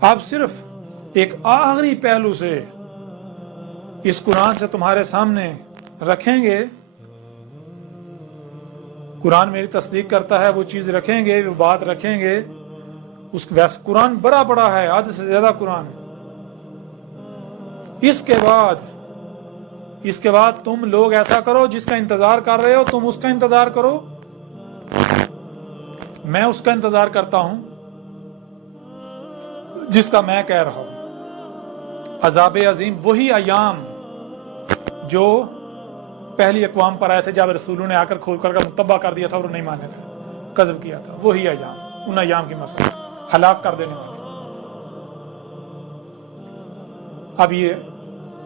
آپ صرف ایک آخری پہلو سے اس قرآن سے تمہارے سامنے رکھیں گے، قرآن میری تصدیق کرتا ہے، وہ چیز رکھیں گے، وہ بات رکھیں گے، ویسے قرآن بڑا ہے، حد سے زیادہ قرآن۔ اس کے بعد تم لوگ ایسا کرو، جس کا انتظار کر رہے ہو تم اس کا انتظار کرو، میں اس کا انتظار کرتا ہوں جس کا میں کہہ رہا ہوں۔ عذاب عظیم وہی ایام جو پہلی اقوام پر آئے تھے، جب رسولوں نے آ کر کھول کر متبع کر دیا تھا اور نہیں مانے تھے، کذب کیا تھا، وہی ایام، ان ایام کی مسئلہ ہلاک کر دینے والے۔ اب یہ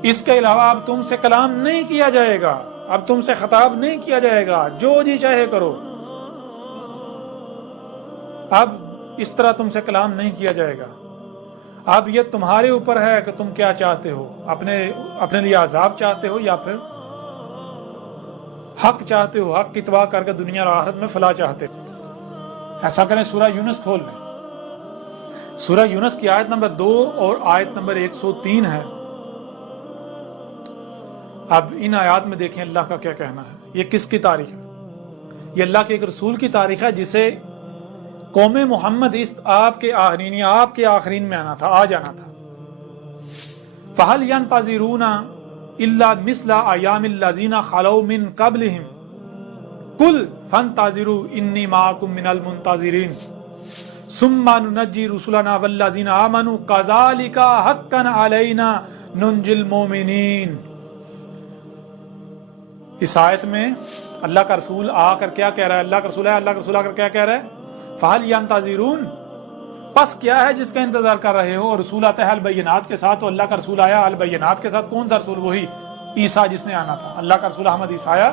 اس کے علاوہ اب تم سے کلام نہیں کیا جائے گا، اب تم سے خطاب نہیں کیا جائے گا، جو جی چاہے کرو، اب اس طرح تم سے کلام نہیں کیا جائے گا۔ اب یہ تمہارے اوپر ہے کہ تم کیا چاہتے ہو، اپنے لیے عذاب چاہتے ہو یا پھر حق چاہتے ہو، حق کی اتباع کر کے دنیا اور آخرت میں فلاح چاہتے ہو۔ ایسا کریں، سورہ یونس کھول لیں، سورہ یونس کی آیت نمبر 2 اور آیت نمبر 103 ہے۔ اب ان آیات میں دیکھیں اللہ کا کیا کہنا ہے۔ یہ کس کی تاریخ ہے؟ یہ اللہ کے ایک رسول کی تاریخ ہے، جسے قوم محمد آپ کے آخرین میں آنا تھا، آ جانا تھا۔ فَهَلْ يَنْتَظِرُونَ إِلَّا مِثْلَ أَيَّامِ الَّذِينَ خَلَوْا مِنْ قَبْلِهِمْ قُلْ فَانْتَظِرُوا إِنِّي مَعَكُمْ مِنَ الْمُنْتَظِرِينَ ثُمَّ نُنَجِّي رُسُلَنَا وَالَّذِينَ آمَنُوا كَذَلِكَ حَقًّا عَلَيْنَا نُنْجِي الْمُؤْمِنِينَ۔ اس آیت میں اللہ کا رسول آ کر کیا کہہ رہا ہے؟ اللہ کا رسول آ کر کیا کہہ رہا ہے؟ فَهَلْ يَنْتَظِرُونَ، پس کیا ہے جس کا انتظار کر رہے ہو؟ اور رسول آتا ہے البینات کے ساتھ، تو اللہ کا رسول آیا البینات کے ساتھ۔ کون سا رسول؟ وہی عیسیٰ جس نے آنا تھا۔ اللہ کا رسول احمد عیسیٰ آیا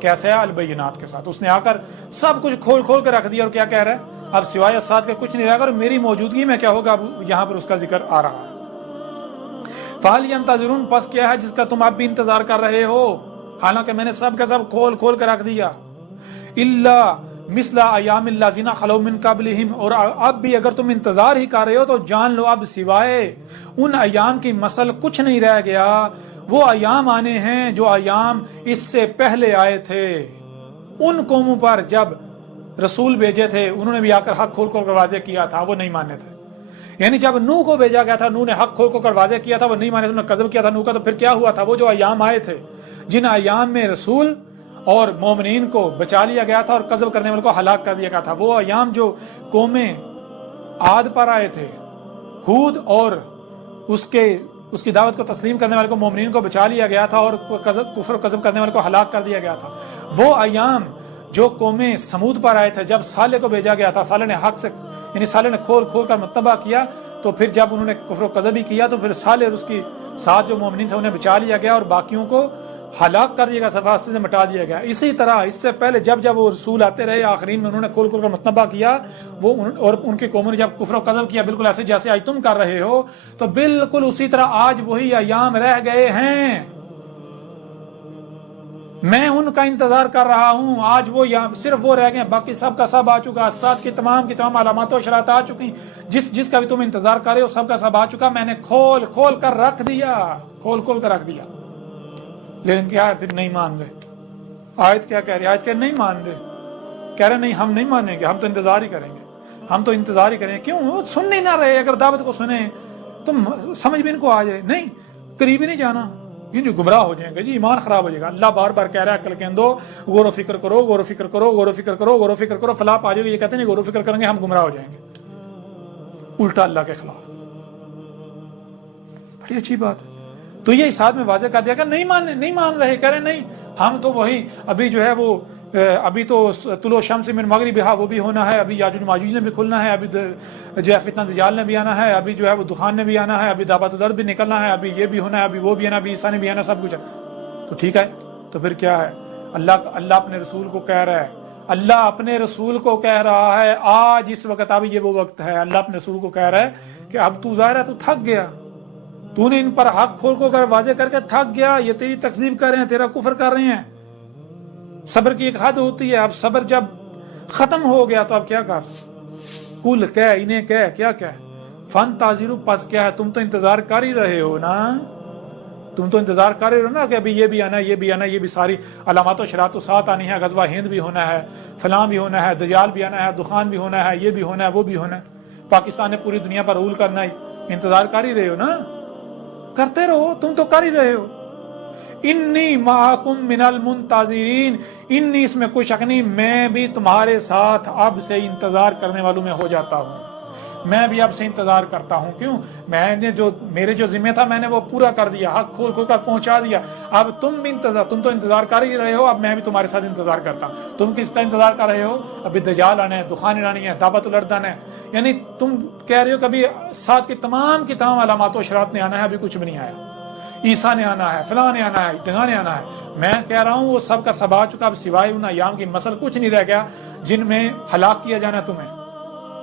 کیسے؟ البینات کے ساتھ۔ اس نے آ کر سب کچھ کھول کے رکھ دیا، اور کیا کہہ رہا ہے؟ اب سوائے اسات کے کچھ نہیں رہا، اور میری موجودگی میں کیا ہوگا؟ اب یہاں پر اس کا ذکر آ رہا ہے۔ فَهَلْ يَنْتَظِرُونَ، پس کیا ہے جس کا تم اب بھی انتظار کر رہے ہو، حالانکہ میں نے سب کا سب کھول کے رکھ دیا۔ إِلَّا مثل ایام الذین خلو من قبلہم، اور اب بھی اگر تم انتظار ہی کر رہے ہو تو جان لو اب سوائے ان ایام کی مثل کچھ نہیں رہ گیا۔ وہ ایام آنے ہیں جو ایام اس سے پہلے آئے تھے، ان قوموں پر جب رسول بھیجے تھے، انہوں نے بھی آ کر حق کھول کر واضح کیا تھا، وہ نہیں مانے تھے۔ یعنی جب نوح کو بھیجا گیا تھا، نوح نے حق کھول کر واضح کیا تھا، وہ نہیں مانے تھے، انہوں نے کذب کیا تھا نوح کا۔ تو پھر کیا ہوا تھا؟ وہ جو ایام آئے تھے، جن ایام میں رسول اور مومنین کو بچا لیا گیا تھا اور کذب کرنے والوں کو ہلاک کر دیا گیا تھا، وہ ایام جو قومیں عاد پر آئے تھے، ہود اور اس کی دعوت کو تسلیم کرنے والے کو، مومنین کو بچا لیا گیا تھا، اور کفر و کذب کرنے والے کو ہلاک کر دیا گیا تھا۔ وہ ایام جو قومیں سمود پر آئے تھے، جب صالح کو بھیجا گیا تھا، صالح نے حق سے، یعنی صالح نے کھول کر متبع کیا، تو پھر جب انہوں نے کفر و کذب ہی کیا، تو پھر صالح اور اس کی ساتھ جو مومنین تھے انہیں بچا لیا گیا، اور باقیوں کو ہلاک کر دیا گیا، صفحات سے مٹا دیا گیا۔ اسی طرح اس سے پہلے جب وہ رسول آتے رہے، آخرین میں انہوں نے کھول کر متنبع کیا، وہ اور ان کی قوموں نے جب کفر و قذب کیا، بالکل ایسے جیسے آج تم کر رہے ہو، تو بالکل اسی طرح آج وہی ایام رہ گئے ہیں۔ میں ان کا انتظار کر رہا ہوں، آج وہ صرف وہ رہ گئے، باقی سب کا سب آ چکا، ساتھ کی تمام علامات و اشارات آ چکی، جس کا بھی تم انتظار کر رہے ہو سب کا سب آ چکا، میں نے کھول کر رکھ دیا، کھول کر رکھ دیا۔ لیکن کیا ہے؟ پھر نہیں مان رہے۔ آیت کیا کہہ رہی ہے؟ آیت کیا نہیں مان رہے، کہہ رہے نہیں ہم نہیں مانیں گے، ہم تو انتظار ہی کریں گے، ہم تو انتظار ہی کریں گے۔ کیوں؟ سن نہیں نہ رہے۔ اگر دعوت کو سنیں تو سمجھ بھی ان کو آ جائے، نہیں قریب ہی نہیں جانا، کیوں جو گمراہ ہو جائیں گے، جی ایمان خراب ہو جائے گا۔ اللہ بار بار کہہ رہا ہے عقل کے اندو، غور و فکر کرو، غور و فکر کرو، غور و فکر کرو، غور و فکر کرو، فلاح پا جائے گا۔ یہ کہتے ہیں غور و فکر کریں گے ہم گمراہ ہو جائیں گے، الٹا اللہ کے خلاف۔ بڑی اچھی بات ہے۔ تو یہ اس آیت میں واضح کر دیا کہ نہیں مان رہے، کہہ رہے نہیں ہم تو وہی ابھی جو ہے وہ ابھی تو طلوع شمس من مغربہا وہ بھی ہونا ہے، ابھی یاجوج ماجوج نے بھی کھلنا ہے، ابھی جو ہے فتنہ دجال نے بھی آنا ہے، ابھی جو ہے وہ دخان نے بھی آنا ہے، ابھی دابت الارض بھی نکلنا ہے، ابھی یہ بھی ہونا ہے، ابھی وہ بھی آنا، ابھی عیسیٰ نے بھی آنا، سب کچھ ہے۔ تو ٹھیک ہے، تو پھر کیا ہے؟ اللہ اپنے رسول کو کہہ رہا ہے، اللہ اپنے رسول کو کہہ رہا ہے آج اس وقت، اب یہ وہ وقت ہے، اللہ اپنے رسول کو کہہ رہا ہے کہ اب تو ظاہر ہے تو تھک گیا، تو نے ان پر حق کھول کر واضح کر کے تھک گیا، یہ تیری تکذیب کر رہے ہیں، تیرا کفر کر رہے ہیں۔ صبر کی ایک حد ہوتی ہے، اب صبر جب ختم ہو گیا تو اب کیا کر؟ کل کہہ انہیں کہہ، کیا کہہ؟ فن تاظرو پس کیا ہے تم تو انتظار کر ہی رہے ہو نا، تم تو انتظار کر رہے ہو نا کہ ابھی یہ بھی آنا ہے، یہ بھی آنا ہے، یہ بھی ساری علامات و شرائط و ساتھ آنی ہے، غزوہ ہند بھی ہونا ہے، فلاں بھی ہونا ہے، دجال بھی آنا ہے، دخان بھی ہونا ہے، یہ بھی ہونا ہے، وہ بھی ہونا ہے، پاکستان نے پوری دنیا پر رول کرنا ہے، انتظار کر ہی رہے ہو نا، کرتے رہو، تم تو کر ہی رہے ہو۔ انی معکم من المنتظرین، انی اس میں کوئی شک نہیں، میں بھی تمہارے ساتھ اب سے انتظار کرنے والوں میں ہو جاتا ہوں، میں بھی اب سے انتظار کرتا ہوں۔ کیوں؟ میں نے جو میرے جو ذمہ تھا میں نے وہ پورا کر دیا، حق کھول کھول کر پہنچا دیا، اب تم بھی تم تو انتظار کر ہی رہے ہو، اب میں بھی تمہارے ساتھ انتظار کرتا ہوں۔ تم کس کا انتظار کر رہے ہو؟ ابھی دجال آنا ہے، دخان آنی ہے، دعوت الاردن ہے، یعنی تم کہہ رہے ہو کبھی ساتھ کی تمام علامات و اشارات نے آنا ہے، ابھی کچھ بھی نہیں آیا، عیسیٰ نے آنا ہے، فلاں نے آنا ہے، ڈھنگا نے آنا ہے۔ میں کہہ رہا ہوں وہ سب کا سب آ چکا، اب سوائے ان ایام کی مسل کچھ نہیں رہ گیا جن میں ہلاک کیا جانا ہے تمہیں،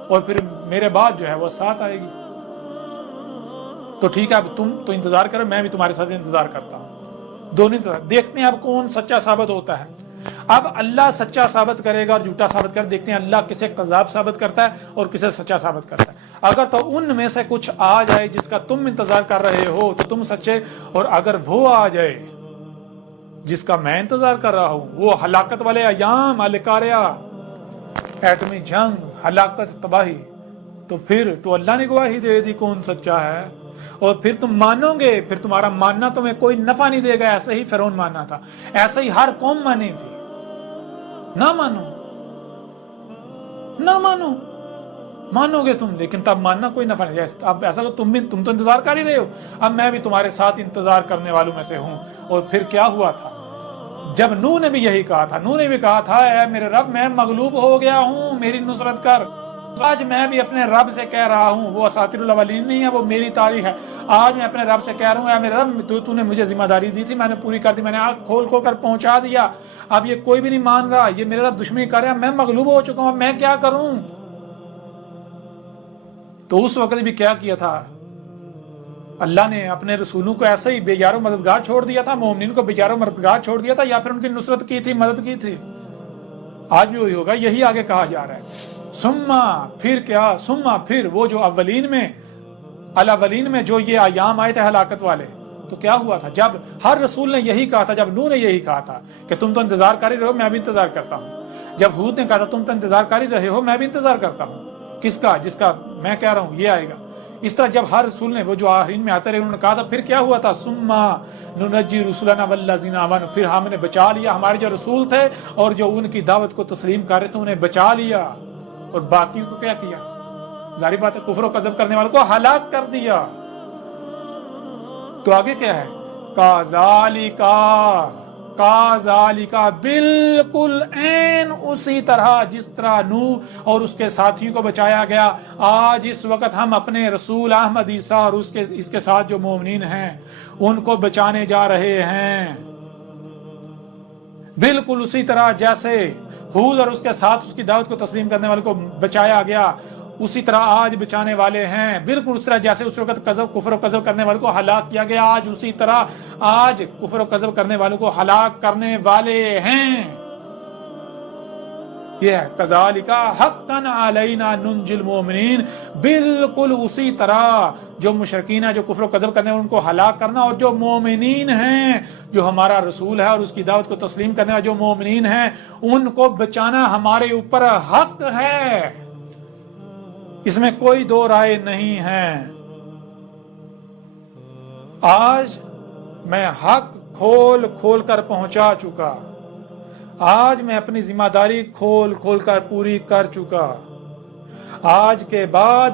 اور پھر میرے بعد جو ہے وہ ساتھ آئے گی۔ تو ٹھیک ہے، اب تم تو انتظار کرو، میں بھی تمہارے ساتھ انتظار کرتا ہوں، دونوں انتظار۔ دیکھتے ہیں اب کون سچا ثابت ہوتا ہے۔ اب اللہ سچا ثابت کرے گا اور جھوٹا ثابت کر، دیکھتے ہیں اللہ کسے کذاب ثابت کرتا ہے اور کسے سچا ثابت کرتا ہے۔ اگر تو ان میں سے کچھ آ جائے جس کا تم انتظار کر رہے ہو تو تم سچے، اور اگر وہ آ جائے جس کا میں انتظار کر رہا ہوں، وہ ہلاکت والے ایام، الکاریہ، ایٹمی جنگ، ہلاکت، تباہی، تو پھر تو اللہ نے گواہی دے دی کون سچا ہے، اور پھر تم مانو گے، پھر تمہارا ماننا تمہیں کوئی نفع نہیں دے گا۔ ایسے ہی فرعون ماننا تھا، ایسے ہی ہر قوم مانی تھی۔ نہ مانو، نہ مانو، مانو گے تم لیکن تب ماننا کوئی نفع نہیں۔ اب ایسا تو تم تو انتظار کر ہی رہے ہو، اب میں بھی تمہارے ساتھ انتظار کرنے والوں میں سے ہوں۔ اور پھر کیا ہوا تھا؟ جب نوح نے بھی یہی کہا تھا، نوح نے بھی کہا تھا اے میرے رب میں مغلوب ہو گیا ہوں، میری نصرت کر۔ آج میں بھی اپنے رب سے کہہ رہا ہوں، وہ اساطیر الاولین نہیں ہے، وہ میری تاریخ ہے۔ آج میں اپنے رب سے کہہ رہا ہوں اے میرے رب تو نے مجھے ذمہ داری دی تھی، میں نے پوری کر دی، میں نے آنکھ کھول کھول کر پہنچا دیا، اب یہ کوئی بھی نہیں مان رہا، یہ میرے ساتھ دشمنی کر رہا ہے، میں مغلوب ہو چکا ہوں، اب میں کیا کروں؟ تو اس وقت بھی کیا تھا؟ اللہ نے اپنے رسولوں کو ایسے ہی بے یار و مددگار چھوڑ دیا تھا، مومنین کو بے یار و مددگار چھوڑ دیا تھا، یا پھر ان کی نصرت کی تھی، مدد کی تھی؟ آج بھی وہی ہوگا، یہی آگے کہا جا رہا ہے۔ ثم پھر کیا؟ ثم پھر وہ جو الاولین میں جو یہ ایام آئے تھے ہلاکت والے، تو کیا ہوا تھا؟ جب ہر رسول نے یہی کہا تھا، جب نوح نے یہی کہا تھا کہ تم تو انتظار کر ہی رہے ہو، میں بھی انتظار کرتا ہوں، جب ہود نے کہا تھا تم تو انتظار کر ہی رہے ہو، میں بھی انتظار کرتا ہوں، کس کا؟ جس کا میں کہہ رہا ہوں یہ آئے گا۔ اس طرح جب ہر رسول نے وہ جو آخرین میں آتے رہے انہوں نے کہا تھا، پھر کیا ہوا تھا؟ ثم ننجی رسلنا والذین آمنوا، پھر ہم نے بچا لیا ہمارے جو رسول تھے اور جو ان کی دعوت کو تسلیم کر رہے تھے، انہیں بچا لیا، اور باقیوں کو کیا کیا؟ ظاہر بات ہے کفر و کذب کرنے والوں کو ہلاک کر دیا۔ تو آگے کیا ہے؟ کذالک، بالکل عین اسی طرح جس طرح نوح اور اس کے ساتھیوں کو بچایا گیا، آج اس وقت ہم اپنے رسول احمد عیسیٰ اور اس کے ساتھ جو مومنین ہیں ان کو بچانے جا رہے ہیں، بالکل اسی طرح جیسے ہود اور اس کے ساتھ اس کی دعوت کو تسلیم کرنے والے کو بچایا گیا، اسی طرح آج بچانے والے ہیں، بالکل اس طرح جیسے اس وقت کفر و کذب کرنے والوں کو ہلاک کیا گیا، آج اسی طرح آج کفر و کذب کرنے والوں کو ہلاک کرنے والے ہیں۔ یہ ہے کذالک حقا علینا ننجی المؤمنین، بالکل اسی طرح جو مشرکین ہیں، جو کفر و کذب کرنے والے ان کو ہلاک کرنا، اور جو مومنین ہیں، جو ہمارا رسول ہے اور اس کی دعوت کو تسلیم کرنے والے جو مومنین ہیں ان کو بچانا ہمارے اوپر حق ہے، اس میں کوئی دو رائے نہیں ہے۔ آج میں حق کھول کھول کر پہنچا چکا، آج میں اپنی ذمہ داری کھول کھول کر پوری کر چکا، آج کے بعد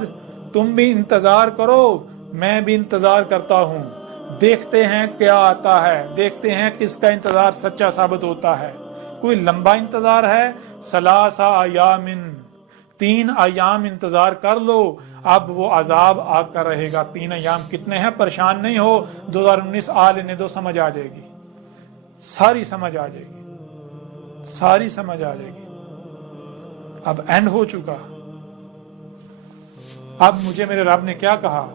تم بھی انتظار کرو، میں بھی انتظار کرتا ہوں، دیکھتے ہیں کیا آتا ہے، دیکھتے ہیں کس کا انتظار سچا ثابت ہوتا ہے۔ کوئی لمبا انتظار ہے، 3 ایام، 3 ایام انتظار کر لو، اب وہ عذاب آ کر رہے گا۔ 3 ایام کتنے ہیں؟ پریشان نہیں ہو، 2019 لینے دو، سمجھ آ جائے گی، ساری سمجھ آ جائے گی، ساری سمجھ آ جائے گی۔ اب اینڈ ہو چکا۔ اب مجھے میرے رب نے کیا کہا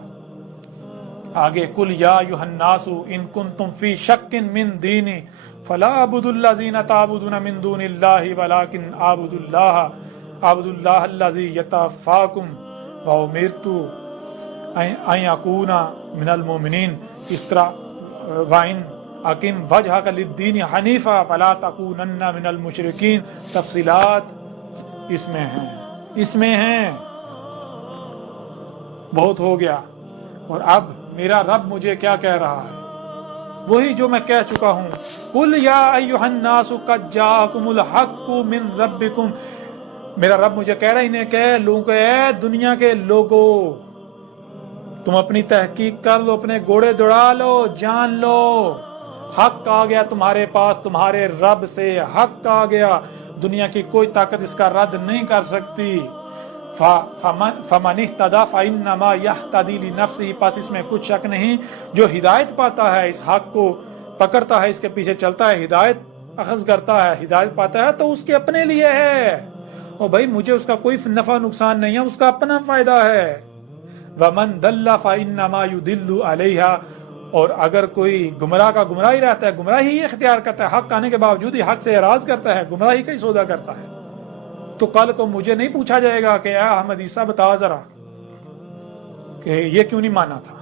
آگے؟ قل یا ایھا الناس ان کنتم فی شک من دینی فلا اعبد الذین تعبدون من دون اللہ ولکن اعبد اللہ الذی یتوفاکم وامرت ان یکون من المؤمنین، اس طرح وَإِنْ اقم وجہک للدین حنیفا فلا تکونن من المشرکین، تفصیلات اس میں ہیں. بہت ہو گیا. اور اب میرا رب مجھے کیا کہہ رہا ہے؟ وہی جو میں کہہ چکا ہوں. قل یا ایھا الناس قد جاءکم الحق من ربکم. میرا رب مجھے کہہ رہا ہے انہیں کہ لوگوں، اے دنیا کے لوگو، تم اپنی تحقیق کر لو، اپنے گھوڑے دوڑا لو، جان لو حق آ گیا تمہارے پاس، تمہارے رب سے حق آ گیا. دنیا کی کوئی طاقت اس کا رد نہیں کر سکتی. فمن اہتدی فانما یہتدی لنفسہ، پس اس میں کچھ شک نہیں، جو ہدایت پاتا ہے، اس حق کو پکڑتا ہے، اس کے پیچھے چلتا ہے، ہدایت اخذ کرتا ہے، ہدایت پاتا ہے، تو اس کے اپنے لیے ہے. اور بھائی مجھے اس کا کوئی نفع نقصان نہیں ہے، اس کا اپنا فائدہ ہے. ومن ضل فانما یضل علیہا، اور اگر کوئی گمراہ کا گمراہی رہتا ہے، گمراہی ہی اختیار کرتا ہے، حق آنے کے باوجود ہی حق سے اعراض کرتا ہے، گمراہی کا ہی سودا کرتا ہے، تو کل کو مجھے نہیں پوچھا جائے گا کہ اے احمد عیسیٰ بتا ذرا کہ یہ کیوں نہیں مانا تھا،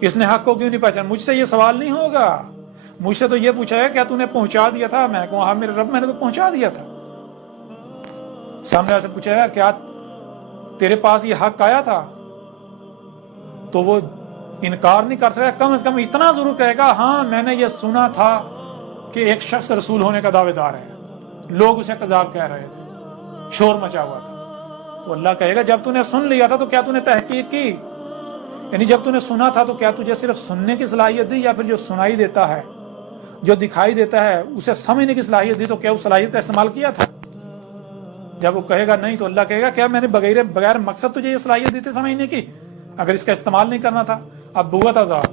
اس نے حق کو کیوں نہیں پہچانا. مجھ سے یہ سوال نہیں ہوگا. مجھ سے تو یہ پوچھا ہے کیا تو نے پہنچا دیا تھا؟ میں کہوں ہاں میرے رب میں نے تو پہنچا دیا تھا. سامنے سے پوچھا ہے کیا تیرے پاس یہ حق آیا تھا؟ تو وہ انکار نہیں کر سکتا. کم از کم اتنا ضرور کہے گا ہاں میں نے یہ سنا تھا کہ ایک شخص رسول ہونے کا دعوے دار ہے، لوگ اسے کذاب کہہ رہے تھے، شور مچا ہوا تھا. تو اللہ کہے گا جب تو نے سن لیا تھا تو کیا تو نے تحقیق کی؟ یعنی جب تو نے سنا تھا تو کیا تجھے صرف سننے کی صلاحیت دی، یا پھر جو سنائی دیتا ہے، جو دکھائی دیتا ہے، اسے سمجھنے کی صلاحیت دی، تو کیا اس صلاحیت کا استعمال کیا تھا؟ جب وہ کہے گا نہیں، تو اللہ کہے گا کیا میں نے بغیر مقصد تجھے یہ صلاحیت دی تھی سمجھنے کی؟ اگر اس کا استعمال نہیں کرنا تھا. اب بوت عذاب،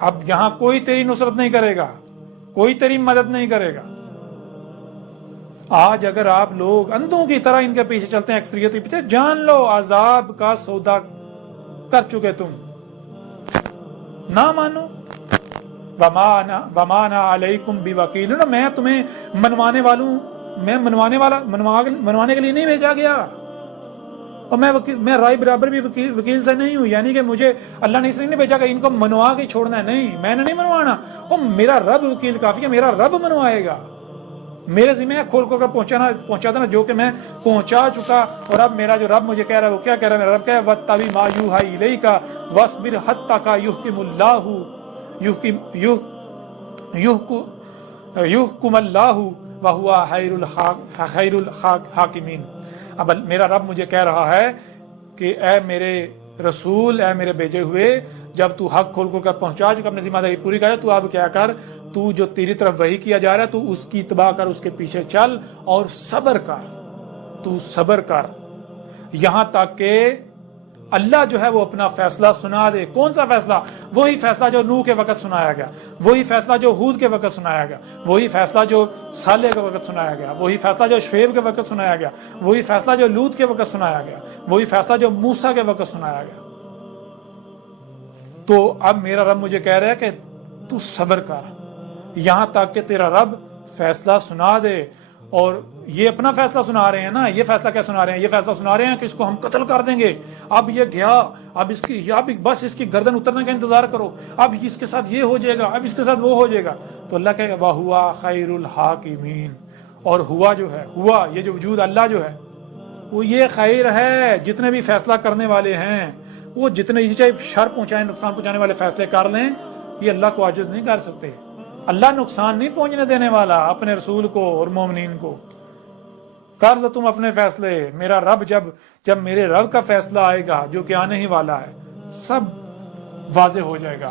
اب یہاں کوئی تیری نصرت نہیں کرے گا، کوئی تیری مدد نہیں کرے گا. آج اگر آپ لوگ اندھوں کی طرح ان کے پیچھے چلتے ہیں، اکثریت کے پیچھے، جان لو عذاب کا سودا کر چکے تم. نہ مانو. وَمَا أَنَا عَلَيْكُمْ بِوَكِيلٍ، میں تمہیں منوانے کے لیے نہیں بھیجا گیا. اور میں رائے برابر بھی وکیل سے نہیں ہوں. یعنی کہ مجھے اللہ نے اس لیے نہیں بھیجا کہ ان کو منوا کے چھوڑنا ہے. نہیں، میں نے نہیں منوانا. اور میرا رب وکیل کافی ہے، میرا رب منوائے گا. میرے ذمہ ہے کھول کر پہنچا دینا جو کہ میں پہنچا چکا. اور اب میرا جو رب مجھے کہہ رہا ہے وہ کیا کہہ رہا ہے؟ میرا رب کہہ رہا ہے وَاتَّبِعْ مَا يُوحَىٰ إِلَيْكَ وَاصْبِرْ حَتَّىٰ يُحْكِمَ اللَّهُ وَهُوَ خَيْرُ الْحَاكِمِينَ. اب میرا رب مجھے کہہ رہا ہے کہ اے میرے رسول، اے میرے بھیجے ہوئے، جب تو حق کھول کر پہنچا چکا، اپنی ذمہ داری پوری کر، تو اب کیا کر، تو جو تیری طرف وحی کیا جا رہا ہے تو اس کی اتباع کر، اس کے پیچھے چل اور صبر کر. تو صبر کر یہاں تک کہ اللہ جو ہے وہ اپنا فیصلہ سنا دے. کون سا فیصلہ؟ وہی فیصلہ جو نوح کے وقت سنایا گیا، وہی فیصلہ جو ہود کے وقت سنایا گیا، وہی فیصلہ جو صالح کے وقت سنایا گیا، وہی فیصلہ جو شعیب کے وقت سنایا گیا، وہی فیصلہ جو لوط کے وقت سنایا گیا، وہی فیصلہ جو موسیٰ کے وقت سنایا گیا. تو اب میرا رب مجھے کہہ رہا ہے کہ تو صبر کر یہاں تک کہ تیرا رب فیصلہ سنا دے. اور یہ اپنا فیصلہ سنا رہے ہیں نا. یہ فیصلہ کیا سنا رہے ہیں؟ یہ فیصلہ سنا رہے ہیں کہ اس کو ہم قتل کر دیں گے. اب یہ گیا، اب بس اس کی گردن اترنے کا انتظار کرو، اب اس کے ساتھ یہ ہو جائے گا، اب اس کے ساتھ وہ ہو جائے گا. تو اللہ کہے گا وَهُوَ خَيْرُ الْحَاكِمِينَ. اور ہوا جو ہے، ہوا یہ جو وجود اللہ جو ہے وہ یہ خیر ہے. جتنے بھی فیصلہ کرنے والے ہیں، وہ جتنے چاہے شر پہنچائیں، نقصان پہنچانے والے فیصلے کر لیں، یہ اللہ کو عاجز نہیں کر سکتے. اللہ نقصان نہیں پہنچنے دینے والا اپنے رسول کو اور مومنین کو. کر دو تم اپنے فیصلے. میرا رب جب میرے رب کا فیصلہ آئے گا جو کہ آنے ہی والا ہے، سب واضح ہو جائے گا.